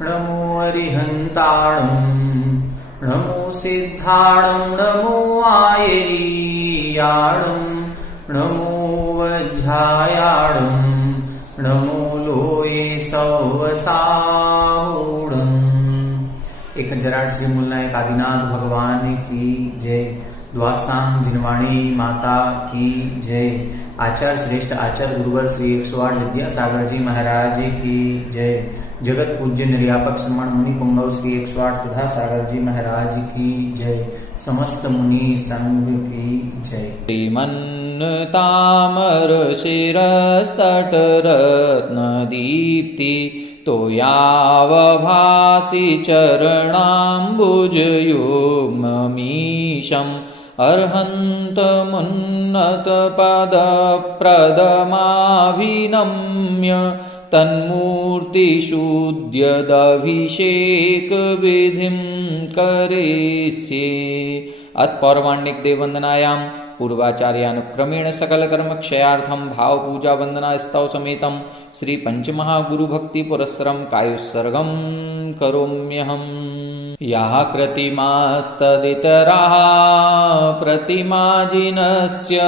नमो अरिहन्ताणं नमो सिद्धाणं नमो आयरीयाणं नमो वज्रायाणं नमो लोये सौवसावूणम्। 1008 श्री मूलनायक आदिनाथ भगवान की जय। द्वासांग जिनवाणी माता की जय। आचार्य श्रेष्ठ आचार्य गुरुवर श्री 108 विद्यासागर जी महाराज की जय। जगत पूज्य निर्यापक श्रमण मुनि पुंगव श्री 108 सुधा सागर जी महाराज की जय। समस्त मुनि संघ की जय। श्रीमन्तामर शिरस्तटरत्न दीप्ति तोयावभासि चरणाम्बुजयुग्ममीशम् अर्हन्तमुन्नतपदप्रदमाभिनम्य तन्मूर्तिशुद्ध्यदभिषेकविधिं करिष्ये। अत्पौर्वाण्यक देववंदनायां पूर्वाचार्यानुक्रमेण सकल कर्म क्षयार्थं भाव पूजा वंदना स्तव समेतं श्री पंचमहागुरु भक्ति पुरस्सरं कायुत्सर्गं करोम्यहम्। याः कृतिमास्तदितराः प्रतिमाजिनस्य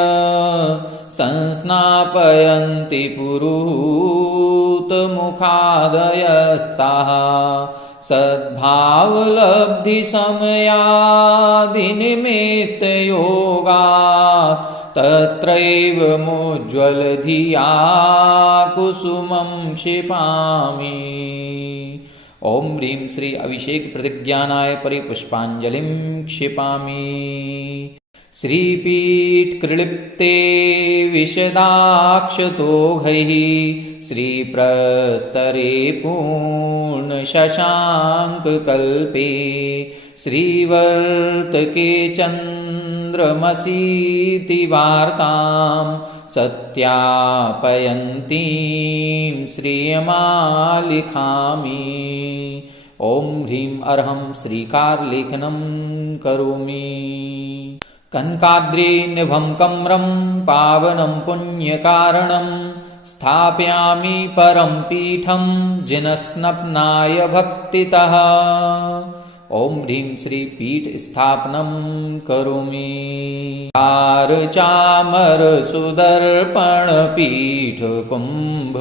संस्नापयन्ति पुरुहूतमुखादयस्ताः सद्भावलब्धिसमयादिनिमित्तयोगात् तत्रैव मुज्ज्वलधिया कुसुमं क्षिपामि। ओम ह्रीं श्री अभिषेक प्रतिज्ञानाय परिपुष्पांजलिं क्षिपामि। श्रीपीठ कृलिप्ते विशदाक्षतोघैः श्रीप्रस्तरे पूर्णशशाङ्ककल्पे श्रीवर्तके चन्द्रमसीति वार्तां सत्यापयन्तीं श्रियमालिखामि। ॐ ह्रीं अर्हं श्रीकारलेखनं करोमि। कनकाद्रिनिभं कम्रं पावनं पुण्यकारणं स्थापयामि परं पीठं जिनस्नपनाय भक्तितः। ओम ह्रीं श्री पीठ स्थापनं करोमि। चामर सुदर्पण पीठ कुंभ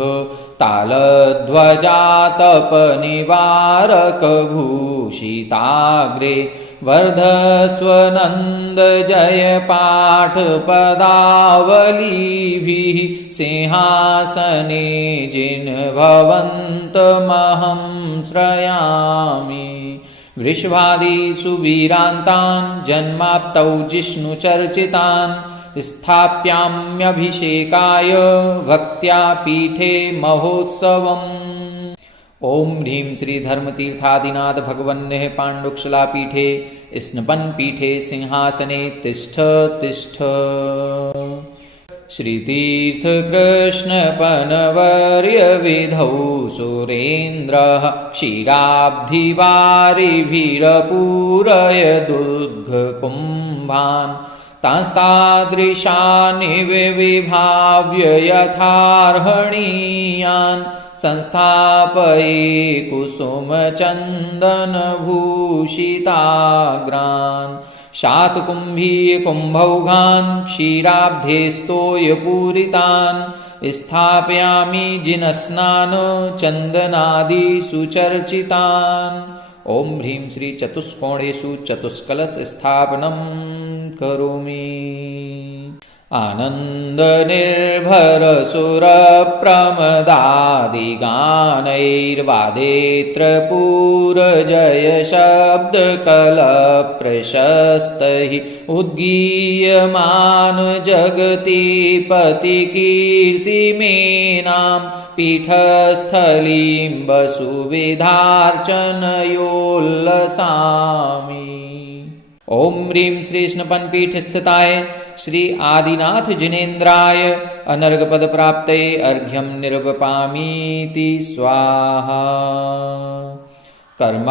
तालध्वजातप निवारक भूषिताग्रे वर्धस्वनन्द जय पाठ पदावलीभिः सिंहासने जिन्भवन्तमहं श्रयामि। वृषभादिषु वीरान्तान् जन्माप्तौ जिष्णुचर्चितान् स्थाप्याम्यभिषेकाय भक्त्या पीठे महोत्सवम्। ओम ह्रीं श्री धर्मतीर्थादिनाथ भगवन्नेः पाण्डुक्षलापीठे स्नपनपीठे सिंहासने तिष्ठ तिष्ठ। श्रीतीर्थकृष्णपनवर्यविधौ सुरेन्द्रः क्षीराब्धिवारिभिरपूरयदुद्घकुम्भान् तांस्तादृशानि विभाव्य यथार्हणीयान् संस्थापये कुसुमचन्दनभूषिताग्रान् शातकुम्भीकुम्भौघान् क्षीराब्धेस्तोयपूरितान् स्थापयामि जिनस्नान चन्दनादिसुचर्चितान्। ओम ह्रीं श्री चतुष्कोणेषु चतुष्कलश स्थापनं करोमि। आनन्दनिर्भर सुरप्रमदादिगानैर्वादेत्र पूरजय शब्दकलप्रशस्तैः उद्गीयमान जगति पतिकीर्तिमेनां पीठस्थलीं वसुविधार्चनयोल्लसामि। ओम ह्रीं श्री स्नपनपीठ स्थिताय श्री आदिनाथ जिनेन्द्राय अनर्घपद प्राप्तये अर्घ्यं निर्वपामीति स्वाहा। कर्म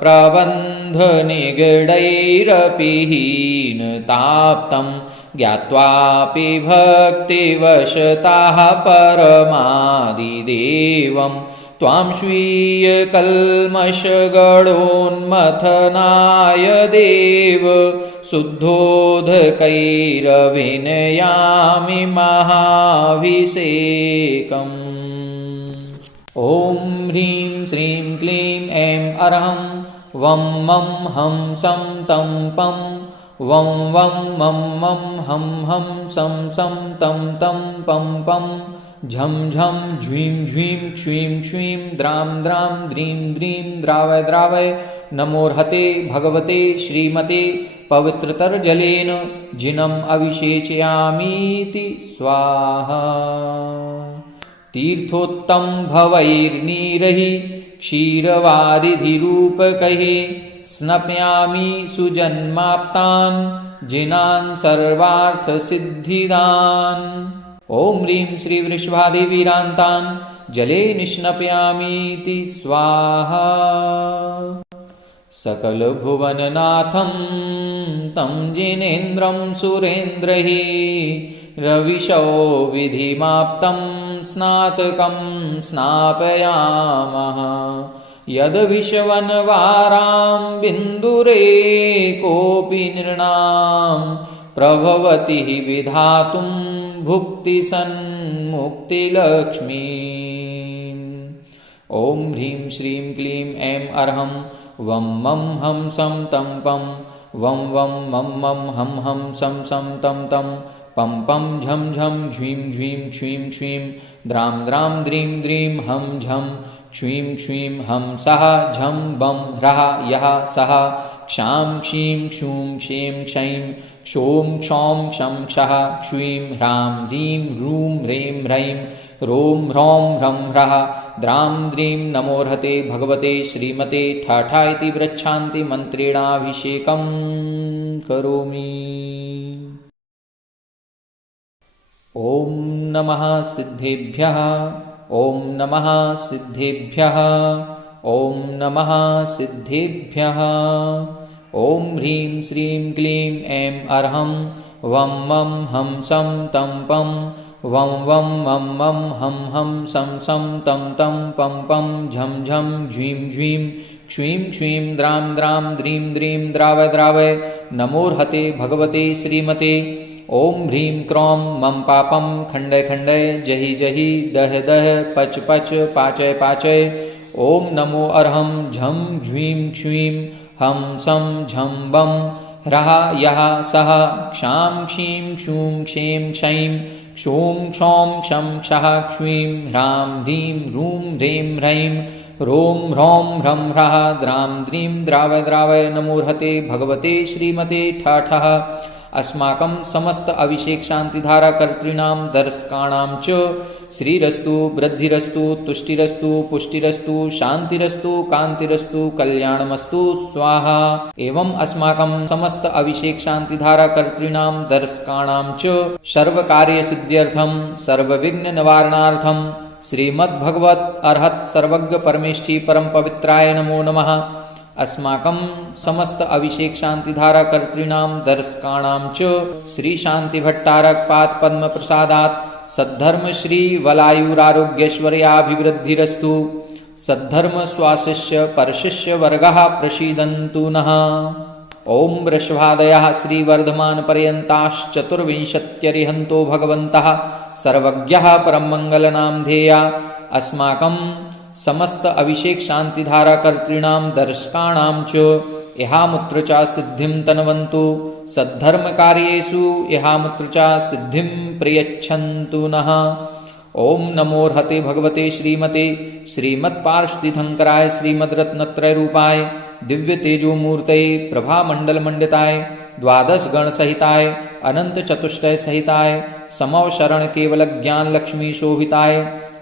प्रबन्ध निगडैरपि हीनताप्तं ज्ञात्वापि भक्तिवशताः परमादिदेवं त्वां स्वीयकल्मषगणोन्मथनाय देव शुद्धोदकैरभिनयामि महाभिषेकम्। ॐ ह्रीं श्रीं क्लीं ऐं अरहं वं मं हं सं तं पं वं वं मं मं हं हं सं तं तं पं पं झं झं झ्वीं झ्वीं क्ष्वीं क्ष्वीं द्रां द्रां द्रीं द्रीं द्रावय द्रावय नमोर्हते भगवते श्रीमते पवित्रतरजलेन जिनम् अभिषेचयामीति स्वाहा। तीर्थोत्तम भवैर्नीरैः क्षीरवारिधिरूपकैः स्नपयामि सुजन्माप्तान् जिनान् सर्वार्थसिद्धिदान्। ॐ ह्रीं श्री वृषभादेवीरान्तान् जले निष्णपयामीति स्वाहा। सकलभुवननाथं तं जिनेन्द्रं सुरेन्द्रैः रविशो विधिमाप्तं स्नातकं स्नापयामः। यद्विश्ववनवारां बिन्दुरेकोऽपि नृणां प्रभवति विधातुं भुक्तिसन्मुक्तिलक्ष्मी। ॐ ह्रीं श्रीं क्लीं ऐं अरहं वं मं हं सं तं पं वं वं मं मं हं हं सं तं तं पं पं झं झं झ्वीं झ्वीं क्ष्वीं क्ष्वीं द्रां द्रां द्रीं द्रीं हं झं क्ष्वीं क्ष्वीं हं सः झं बं ह्रः यः सः क्षां क्षीं क्षूं क्षीं क्षैं क्षों क्षौं क्षं क्षः क्ष्वीं ह्रां ह्रीं रूं ह्रीं ह्रैं रों ह्रौं ह्रं ह्रः द्रां द्रीं नमोर्हते भगवते श्रीमते ठाठा इति वृच्छान्ति मन्त्रेणाभिषेकं करोमि। ॐ नमः सिद्धेभ्यः ॐ नमः सिद्धेभ्यः ॐ नमः सिद्धेभ्यः। ॐ ह्रीं श्रीं क्लीं ऐं अरहं वं मं हं सं तं पं वं वं मं मं हं हं सं तं तं पं पं झं झं झ्वीं झ्वीं क्ष्वीं क्ष्वीं द्रां द्रां द्रीं द्रीं द्रावय द्रावय नमोर्हते भगवते श्रीमते। ॐ ह्रीं क्रौं मं पापं खण्डय खण्डय जहि जहि दह दह पच पच पाचय पाचय। ॐ नमो अरहं झं झ्वीं क्ष्वीं हं सं झं बं ह्रः यः सः क्षां क्षीं क्षूं क्षीं क्षैं क्षों क्षौं क्षं क्षः क्ष्वीं ह्रां ह्रीं रूं ह्रीं ह्रैं रों ह्रौं ह्रं ह्रः द्रां द्रीं द्रावय द्रावय नमोर्हते भगवते श्रीमते ठाठः। अस्माकं समस्त अभिषेक शांतिधारा कर्तॄणां दर्शकाणां च श्रीरस्तु वृद्धिरस्तु तुष्टिरस्तु पुष्टिरस्तु शांतिरस्तु कांतिरस्तु कल्याणमस्तु स्वाहा। एवं अस्माकं समस्त अभिषेक शांतिधारा कर्तॄणां दर्शकाणां च सर्वकार्य सिद्ध्यर्थं सर्वविघ्न निवारणार्थं श्रीमद्भगवत अर्हत सर्वज्ञ परमेष्ठी परम पवित्राय नमो नमः। अस्माकं समस्त अभिषेक शांतिधारा कर्तॄणां दर्शकाणां च श्री शांति भट्टारक पाद पद्म प्रसादात् सद्धर्म श्री वलायुरारोग्यैश्वर्याभिवृद्धिरस्तु। सद्धर्म स्वाशिष्य परशिष्य वर्गः प्रसीदन्तु नः। ओम वृषभादयः श्रीवर्धमान पर्यन्ताश्चतुर्विंशत्यरिहन्तो भगवन्तः सर्वज्ञः परममङ्गलनाम धेया। अस्माकं समस्त अभिषेक शांतिधारा कर्तॄणां दर्शकाणां च इहामुत्र च सिद्धिं तन्वन्तु। सद्धर्म कार्येषु इहामुत्र च सिद्धिं प्रयच्छन्तु नः। ओम नमोर्हते भगवते श्रीमते श्रीमत्पार्षदीर्थंकराय श्रीमद्रत्नत्रय रूपाय दिव्य तेजो मूर्तये प्रभामंडल मंडिताय द्वादश गण सहिताय अनंत चतुष्टय सहिताय समव शरण केवल ज्ञान लक्ष्मी शोभिताय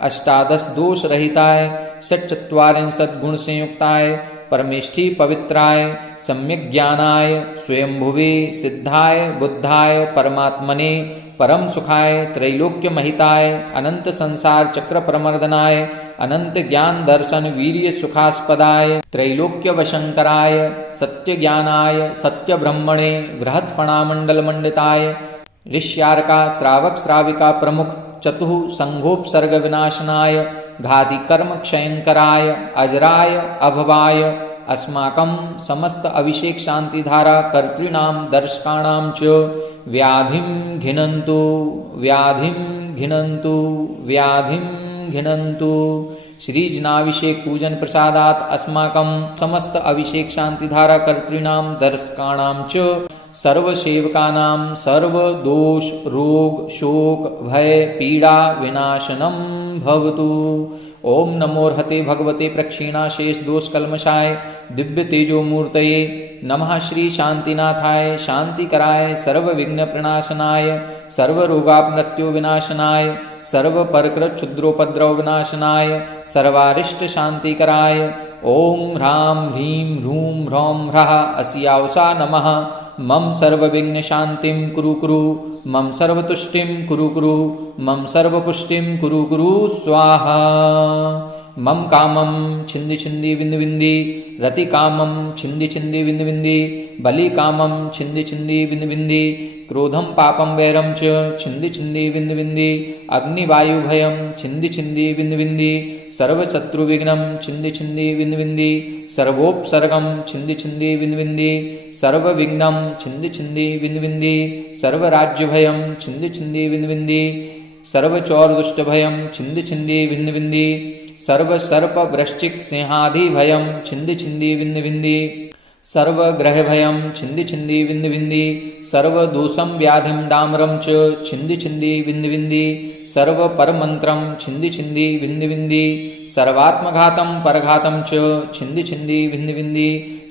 अष्टादश दोष रहिताय षट्चत्वारिंशत् गुण संयुक्ताय परमेष्ठी पवित्राय सम्यक ज्ञानाय स्वयंभुवे सिद्धाय बुद्धाय परमात्मने परम सुखाय त्रैलोक्य महिताय अनंत संसार चक्र प्रमर्दनाय अनंत ज्ञान दर्शन वीर्य सुखास्पदाय त्रैलोक्य वशंकराय सत्य ज्ञानाय सत्य ब्रह्मणे बृहत् फणामंडल मंडिताय ऋष्यार्का श्रावक श्राविका प्रमुख चतुः संघोपसर्ग विनाशनाय घाति कर्म क्षयंकराय अजराय अभवाय अस्माकं समस्त अभिषेक शांति धारा कर्तॄणां दर्शकाणां च व्याधिं घिनन्तु व्याधिं घिनन्तु व्याधिं घिनन्तु। श्रीजनाभिषेक पूजन प्रसादात् अस्माकं समस्त अभिषेक शांति धारा कर्तॄणां दर्शकाणां च सर्वसेवकानां सर्वदोष रोग शोक भय पीड़ा विनाशनम भवतु। ओम नमोर्हते भगवते प्रक्षीणाशेष दोष कल्मषाय दिव्य तेजो मूर्तये नमः। श्री शांतिनाथाय शांतिकराय सर्व विघ्न प्रणाशनाय सर्व रोगापमृत्यो विनाशनाय सर्व परकृत क्षुद्रोपद्रव विनाशनाय सर्वारिष्ट शांतिकराय ओम ह्रां ह्रीं ह्रूं ह्रौं ह्रः अस्यावसा नमः। मम सर्वविघ्न शांतिं कुरु कुरु मम सर्वतुष्टिं कुरु कुरु मम सर्वपुष्टिं कुरु कुरु स्वाहा। मम कामं छिन्दी छिन्दी विंदी विंदी रति कामं छिन्दी छिन्दी विंदी विंदी बलि कामं छिन्दी छिन्दी विंदी विंदी क्रोधं पापं वैरं च छिन्दी छिन्दी विंदी विंदी अग्निवायु भयं छिन्दी छिन्दी विंदी विंदी सर्वशत्रुविघ्नं छिन्दी छिन्दी विंदी विंदी सर्वोपसर्गं छिन्दी छिन्दी विंदी विंदी सर्वविघ्नं छिन्दी छिन्दी विंदी विंदी सर्वराज्यभयं छिन्दी छिन्दी विंदी विंदी सर्वचौरदुष्टभयं छिन्दी छिन्दी विंदी विंदी सर्वसर्प वृश्चिक सिंहादि भयं छिन्दी छिन्दी विंदी विंदी सर्वग्रहभयं छिन्दी छिन्दी विंदी विंदी सर्वदोषं व्याधिं डामरं च छिन्दी छिन्दी विंदी विंदी सर्वपरमन्त्रं छिन्दी छिन्दी विंदी विंदी सर्वात्मघातं परघातं च छिन्दी छिन्दी विंदी विंदी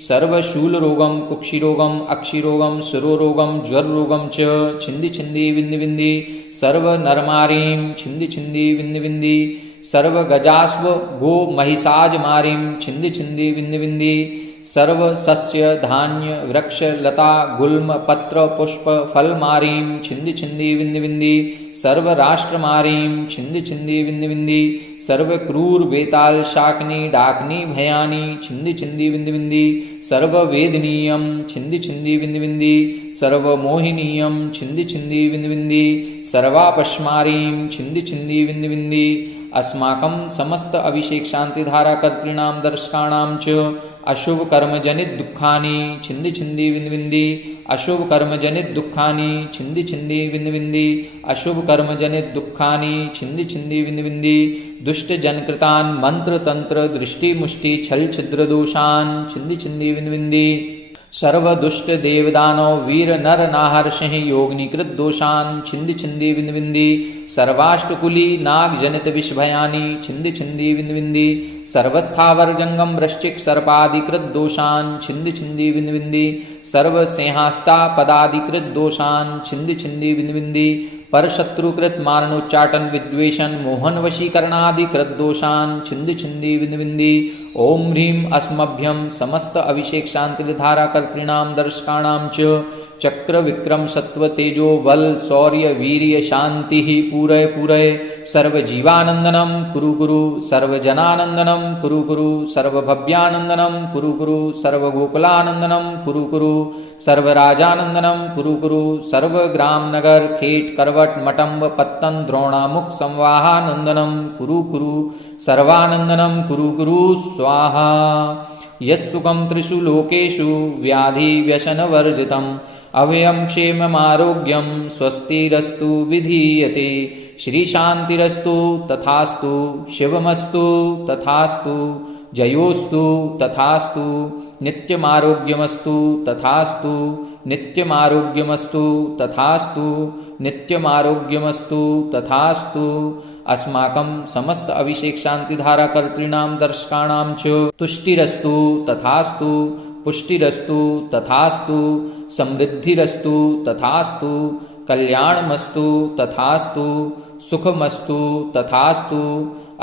सर्वशूलरोगं कुक्षिरोगं अक्षिरोगं शिरोरोगं ज्वररोगं च छिन्दी छिन्दी विंदी विंदी सर्वनरमारीं छिन्दी छिन्दी विंदी विंदी सर्वगजास्व गो महिषाजमारीं छिन्दी छिन्दी विंदी विंदी सर्व सस्य धान्य वृक्ष लता गुल्म पत्र पुष्प फल मारीं छिन्दी छिन्दी विंदी विंदी सर्व राष्ट्र मारीं छिन्दी छिन्दी विंदी विंदी सर्व क्रूर बेताल शाकनी डाकनी भयानी छिन्दी छिन्दी विंदी विंदी सर्व वेदनीयं छिन्दी छिन्दी विंदी विंदी सर्व मोहिनीयं छिन्दी छिन्दी विंदी विंदी सर्वापश्मारीं छिन्दी छिन्दी विंदी विंदी अस्माकं समस्त अभिषेक शांति धारा कर्तॄणां दर्शकाणां च अशुभ कर्म जनित दुखानि छिन्दी छिन्दी विंदी विंदी अशुभ कर्म जनित दुखानि छिन्दी छिन्दी विंदी विंदी अशुभ कर्म जनित दुखानि छिन्दी छिन्दी विंदी विंदी दुष्ट जनकृतान् मंत्र तंत्र दृष्टि मुष्टि छल छिद्र दोषान् छिन्दी छिन्दी विंदी विंदी सर्वदुष्ट देवदानव वीर नर नाहर्षि योगनिकृत दोषान् छिन्दी छिन्दी विंदी विंदी सर्वाष्टकुली नाग जनित विषभयानि छिन्दी छिन्दी विंदी विंदी सर्वस्थावर जंगम वृश्चिक सर्पादिकृत दोषान् छिन्दी छिन्दी विंदी विंदी सर्वसिंहाष्टा पदादिकृत दोषान् छिन्दी छिन्दी विंदी विंदी परशत्रुकृत मारणोच्चाटन विद्वेषण मोहन वशीकरणादिकृत दोषान् छिन्दी छिन्दी विंदी विंदी ओम ह्रीं अस्मभ्यं समस्त अभिषेक शांति धारा कर्तॄणां दर्शकाणां च चक्र विक्रम सत्व तेजो बल शौर्य वीर्य शांति पूरय पूरय सर्वजीवानंदनम कुरु कुरु सर्वजनानंदनम कुरु कुरु सर्वभव्यानंदनम कुरु कुरु सर्वगोकुलानंदनम कुरु कुरु सर्वराजानंदनम कुरु कुरु सर्वग्राम नगर खेट करवट मटम्ब पत्तन द्रोणामुख संवाहानंदनम कुरु कुरु सर्वानंदनम कुरु कुरु स्वाहा। यस्सुखं त्रिषु लोकेषु व्याधि व्यसनवर्जितम् अभयं क्षेममारोग्यं स्वस्तिरस्तु विधीयते। श्रीशान्तिरस्तु तथास्तु शिवमस्तु तथास्तु जयोस्तु तथास्तु नित्यमारोग्यमस्तु तथास्तु नित्यमारोग्यमस्तु तथास्तु नित्यमारोग्यमस्तु तथास्तु। अस्माकं समस्त अभिषेक शांति धारा कर्तॄणां दर्शकाणां च तुष्टिरस्तु तथास्तु पुष्टिरस्तु तथास्तु समृद्धिरस्तु तथास्तु कल्याणमस्तु तथास्तु सुखमस्तु तथास्तु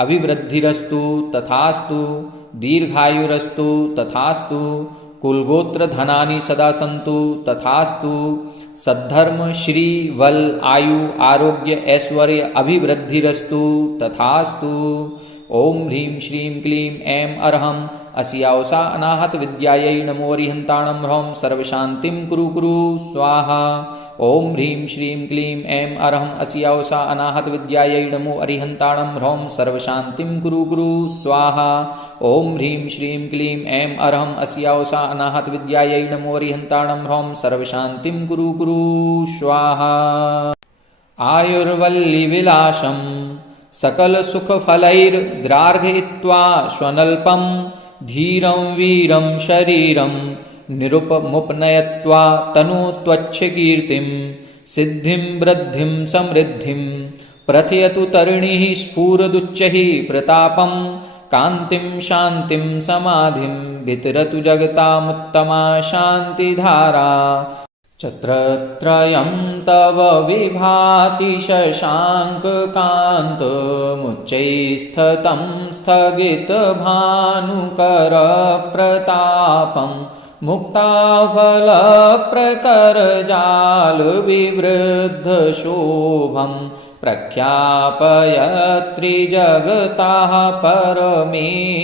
अभिवृद्धिरस्तु तथास्तु दीर्घायुरस्तु तथास्तु कुलगोत्र धनानि सदा सन्तु तथास्तु सद्धर्म श्री बल आयु आरोग्य ऐश्वर्य अभिवृद्धिरस्तु तथास्तु। ओम ह्रीं श्रीं क्लीं ऐं अरहं अस्यावसा अनाहत विद्यायै नमो अरिहन्ताणं ह्रौं सर्वशान्तिं कुरु कुरु स्वाहा। ॐ ह्रीं श्रीं क्लीं ऐं अरहं अस्यावसा अनाहत विद्यायै नमो अरिहन्ताणं ह्रौं सर्वशान्तिं कुरु कुरु स्वाहा। ॐ ह्रीं श्रीं क्लीं ऐं अरहं अस्यावसा अनाहत विद्यायै नमो अरिहन्ताणं ह्रौं सर्वशान्तिं कुरु कुरु स्वाहा। आयुर्वल्लिविलासं सकलसुखफलैर्द्रार्घयित्वा स्वनल्पं धीरं वीरं शरीरं निरुपमुपनयत्वा तनुत्वच्छकीर्तिं सिद्धिं वृद्धिं समृद्धिं प्रथयतु तरुणिः स्फुरदुच्चैः प्रतापं कान्तिं शान्तिं समाधिं वितरतु जगतामुत्तमा शान्तिधारा। छत्रत्रयं तव विभाति शशाङ्ककान्तमुच्चैस्ततं स्थगितभानुकरप्रतापं मुक्ताफलप्रकरजालविवृद्धशोभं प्रख्यापयत्रिजगतः परमेश्वरत्वम्।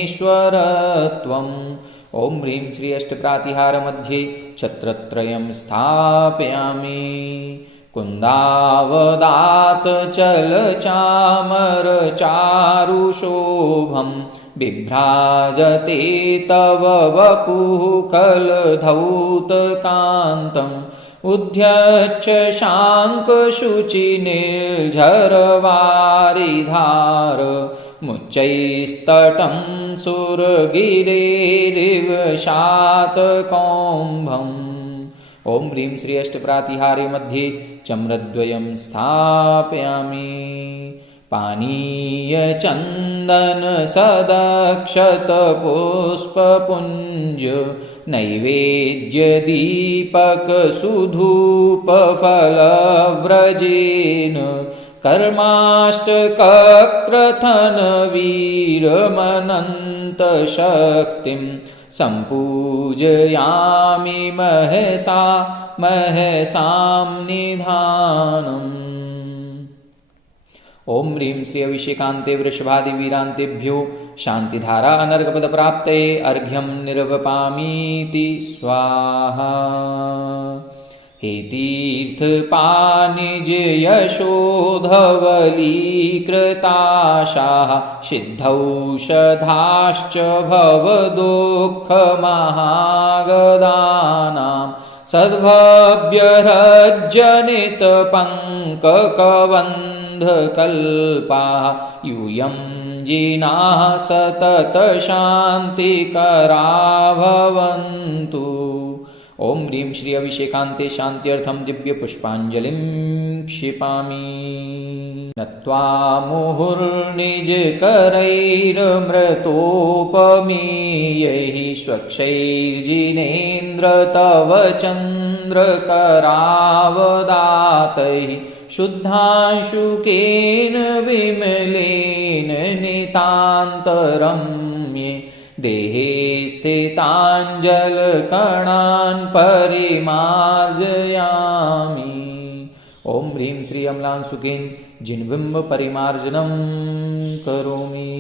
ॐ ह्रीं श्री अष्टप्रातिहारमध्ये छत्रत्रयं स्थापयामि। कुन्दावदातचलचामरचारुशोभं बिभ्राजते तव वपुः कलधौतकान्तम् उद्यच्छ शाङ्कशुचिनिर्झरवारिधार मुच्चैस्तटं सुरगिरेरिव शातकौम्भम्। ॐ ह्रीं श्री अष्टप्रातिहारे मध्ये चम्रद्वयं स्थापयामि। पानीयचन्दनसदक्षतपुष्पपुञ्ज नैवेद्यदीपकसुधूपफलव्रजेन कर्माष्टकक्रथनवीरमनन्तशक्तिं सम्पूजयामि महसा महसां निधानम्। ॐ ह्रीं श्री अभिषेकान्ते वृषभादिवीरान्तेभ्यो शान्तिधारा अनर्घपदप्राप्तये अर्घ्यं निर्वपामीति स्वाहा। हे तीर्थपाणिजयशोधवलीकृताशाः सिद्धौषधाश्च भवदुःखमहागदानां सद्भव्यरज्जनितपङ्ककबन्धकल्पाः यूयं जिनाः सततशान्तिकरा भवन्तु। ॐ ह्रीं श्री अभिषेकान्ते शान्त्यर्थं दिव्यपुष्पाञ्जलिं क्षिपामि। नत्वा मुहुर्निजकरैरमृतोपमीयैः स्वच्छैर्जिनेन्द्र तव चन्द्रकरावदातैः शुद्धांशुकेन विमलेन नितान्तरम्ये देहे स्थिताञ्जलकणान् परिमार्जयामि। ॐ ह्रीं श्री अम्लांशुकेन जिह्विं परिमार्जनं करोमि।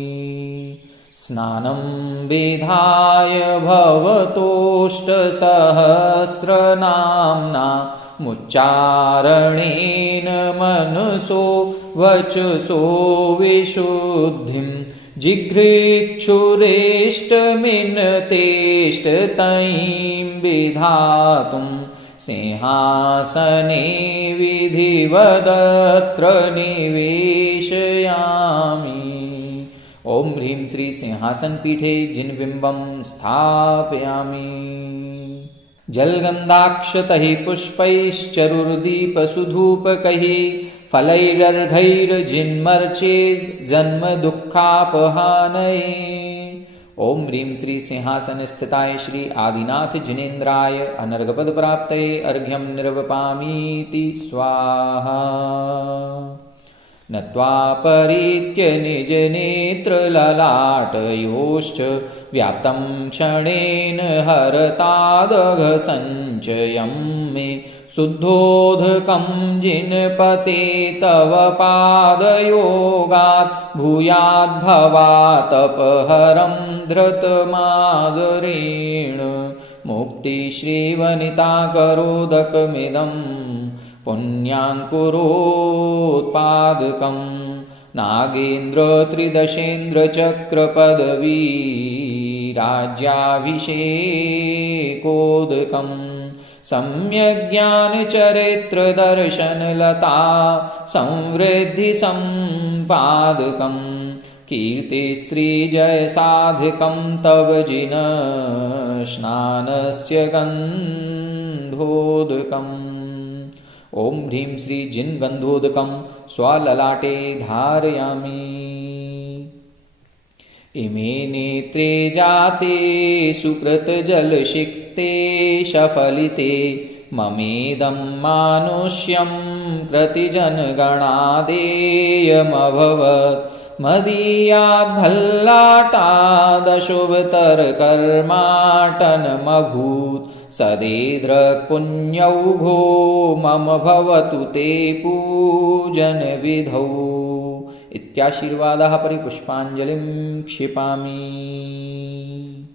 स्नानं विधाय भवतोष्टसहस्रनाम्ना मुच्चारणेन मनसो वचसो विशुद्धिं जिघ्रेच्छुरेष्टमिनतेष्टतैं विधातुं सिंहासने विधिवदत्र निवेशयामि। ॐ ह्रीं श्री सिंहासनपीठे जिन्बिम्बं स्थापयामि। जलगन्धाक्षतैः पुष्पैश्चरुर्दीपसुधूपकैः फलैरर्घैर्जिन्मर्चैर्जन्मदुःखापहानये। ॐ ह्रीं श्री सिंहासनस्थिताय श्री आदिनाथ जिनेन्द्राय अनर्घपदप्राप्तये अर्घ्यं निर्वपामीति स्वाहा। नत्वा परीत्य निजनेत्रललाटयोश्च व्याप्तं क्षणेन हरतादघसञ्चयं मे शुद्धोदकं जिनपते तव पादयोगात् भूयाद्भवातपहरं धृतमादरेण मुक्तिश्रीवनिताकरोदकमिदं पुण्याङ्कुरोत्पादकम् नागेन्द्रत्रिदशेन्द्रचक्रपदवी राज्याभिषेकोदकम् सम्यग्ज्ञानचरित्रदर्शनलता संवृद्धिसम्पादकम् कीर्तिश्रीजयसाधकं तव जिनस्नानस्य गन्धोदकम् ॐ ह्रीं श्री जिनगन्धोदकं स्वललाटे धारयामि। इमे नेत्रे जाते सुकृतजलसिक्ते सफलिते ममेदं मानुष्यं प्रतिजनगणादेयमभवत् मदीयाद्भल्लाटादशुभतरकर्माटनमभूत् सदेद्रक्पुण्यौघो मम भवतु ते पूजनविधौ। इत्याशीर्वादः परिपुष्पाञ्जलिं क्षिपामि।